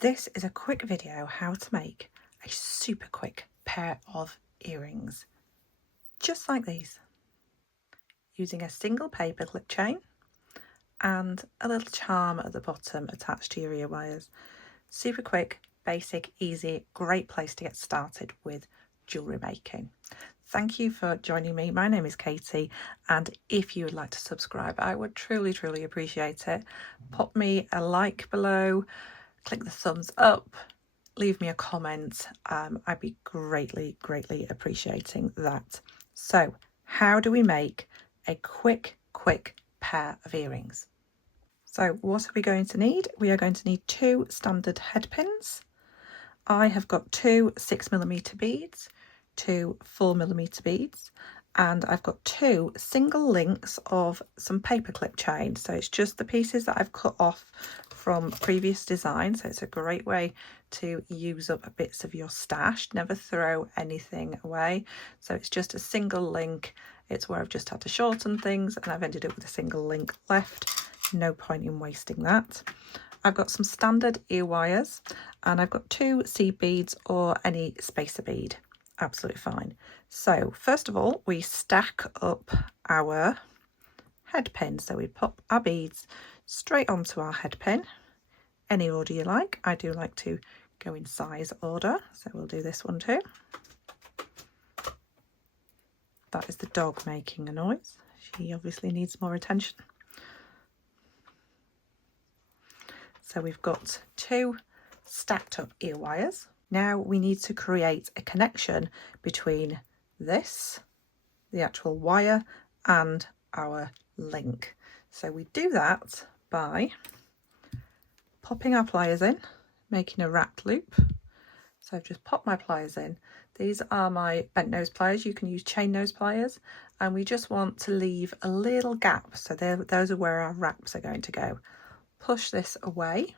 This is a quick video how to make a super quick pair of earrings, just like these, using a single paperclip chain and a little charm at the bottom attached to your ear wires. Super quick, basic, easy, great place to get started with jewellery making. Thank you for joining me. My name is Katie, and if you would like to subscribe, I would truly appreciate it. Pop me a like below, click the thumbs up, leave me a comment. I'd be greatly appreciating that. So how do we make a quick pair of earrings? So what are we going to need? We are going to need 2 standard head pins. I have got 2 6mm beads, 2 4mm beads, and I've got 2 single links of some paperclip chain. So it's just the pieces that I've cut off from previous designs. So it's a great way to use up bits of your stash. Never throw anything away. So it's just a single link. It's where I've just had to shorten things and I've ended up with a single link left. No point in wasting that. I've got some standard ear wires and I've got 2 seed beads or any spacer bead. Absolutely fine. So first of all, we stack up our head pin. So we pop our beads straight onto our head pin, any order you like. I do like to go in size order, so we'll do this one too. That is the dog making a noise. She obviously needs more attention. So we've got 2 stacked up ear wires. Now we need to create a connection between this, the actual wire, and our link. So we do that by popping our pliers in, making a wrapped loop. So I've just popped my pliers in. These are my bent nose pliers. You can use chain nose pliers, and we just want to leave a little gap. So those are where our wraps are going to go. Push this away.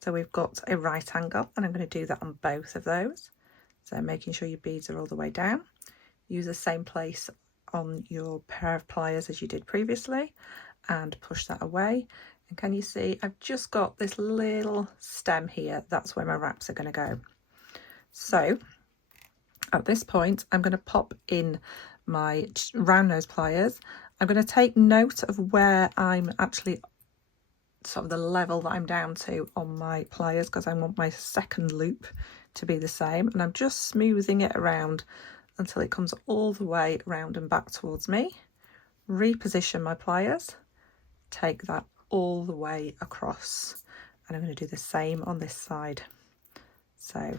So we've got a right angle, and I'm going to do that on both of those. So making sure your beads are all the way down. Use the same place on your pair of pliers as you did previously, and push that away. And can you see I've just got this little stem here? That's where my wraps are going to go. So at this point, I'm going to pop in my round nose pliers. I'm going to take note of where I'm actually sort of the level that I'm down to on my pliers, because I want my second loop to be the same, and I'm just smoothing it around until it comes all the way around and back towards me. Reposition my pliers, take that all the way across, and I'm going to do the same on this side. So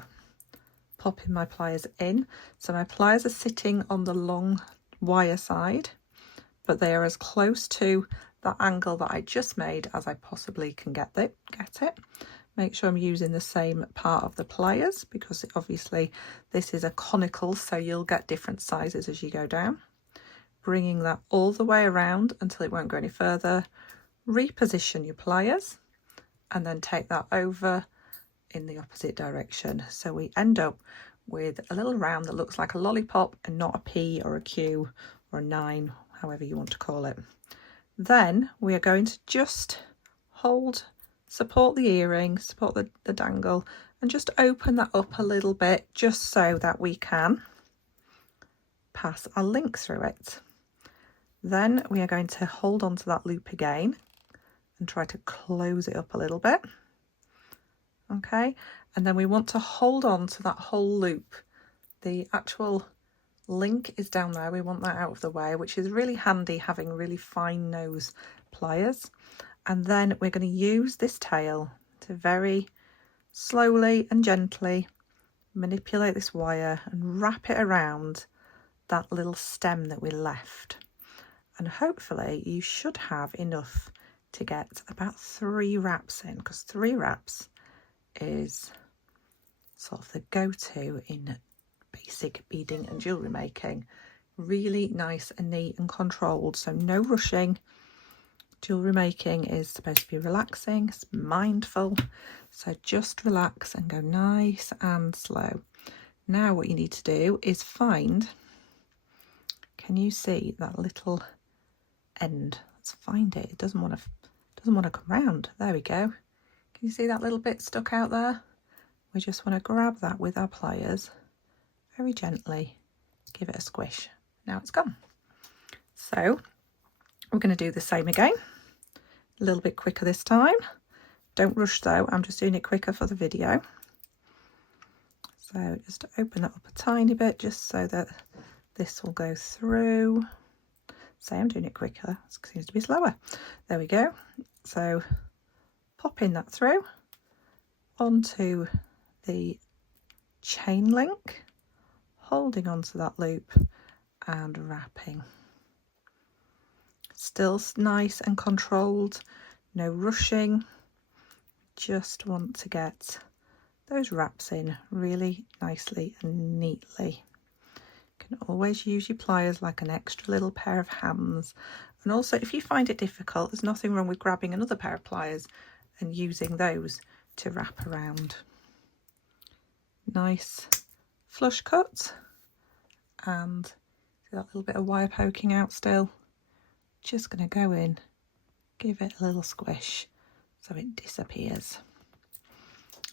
popping my pliers in. So my pliers are sitting on the long wire side, but they are as close to that angle that I just made as I possibly can get it. Make sure I'm using the same part of the pliers, because obviously this is a conical, so you'll get different sizes as you go down. Bringing that all the way around until it won't go any further. Reposition your pliers and then take that over in the opposite direction. So we end up with a little round that looks like a lollipop and not a P or a Q or a 9, however you want to call it. Then we are going to just support the earring, support the dangle, and just open that up a little bit, just so that we can pass our link through it. Then we are going to hold on to that loop again and try to close it up a little bit. Okay, and then we want to hold on to that whole loop. The actual link is down there. We want that out of the way, which is really handy having really fine nose pliers. And then we're going to use this tail to very slowly and gently manipulate this wire and wrap it around that little stem that we left. And hopefully you should have enough to get about 3 wraps in, because 3 wraps is sort of the go-to in basic beading and jewellery making. Really nice and neat and controlled, so no rushing. Jewellery making is supposed to be relaxing, it's mindful, so just relax and go nice and slow. Now what you need to do is find, can you see that little end? Let's find it. It doesn't want to come round. There we go. Can you see that little bit stuck out there? We just want to grab that with our pliers very gently, give it a squish. Now it's gone. So we're going to do the same again, a little bit quicker this time. Don't rush though, I'm just doing it quicker for the video. So just open that up a tiny bit just so that this will go through. Say I'm doing it quicker, it seems to be slower. There we go. So popping that through onto the chain link, holding onto that loop and wrapping. Still nice and controlled, no rushing. Just want to get those wraps in really nicely and neatly. You can always use your pliers like an extra little pair of hands. And also, if you find it difficult, there's nothing wrong with grabbing another pair of pliers and using those to wrap around. Nice flush cut, and see that little bit of wire poking out still. Just going to go in, give it a little squish so it disappears.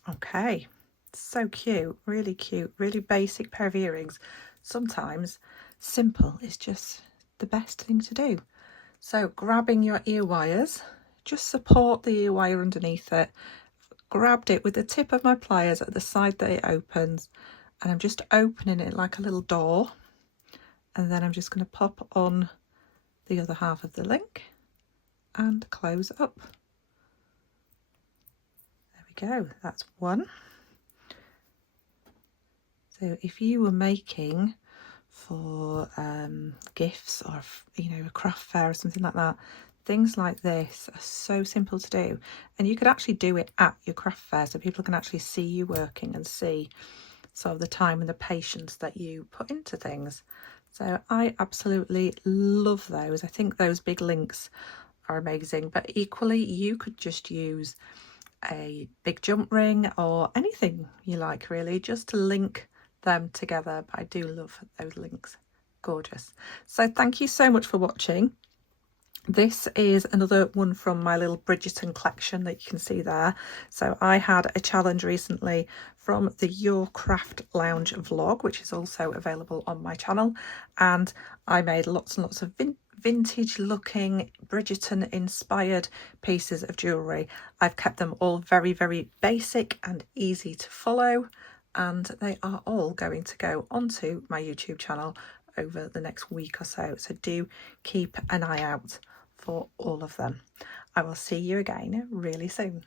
Okay, so cute, really basic pair of earrings. Sometimes simple is just the best thing to do. So grabbing your ear wires, just support the ear wire underneath it. Grabbed it with the tip of my pliers at the side that it opens, and I'm just opening it like a little door, and then I'm just going to pop on the other half of the link and close up. There we go, that's one. So if you were making for gifts or, you know, a craft fair or something like that, things like this are so simple to do, and you could actually do it at your craft fair so people can actually see you working and see sort of the time and the patience that you put into things. So I absolutely love those. I think those big links are amazing, but equally you could just use a big jump ring or anything you like really, just to link them together. But I do love those links, gorgeous. So thank you so much for watching. This is another one from my little Bridgerton collection that you can see there. So I had a challenge recently from the Your Craft Lounge vlog, which is also available on my channel, and I made lots and lots of vintage looking Bridgerton inspired pieces of jewellery. I've kept them all very basic and easy to follow, and they are all going to go onto my YouTube channel over the next week or so. So do keep an eye out for all of them. I will see you again really soon.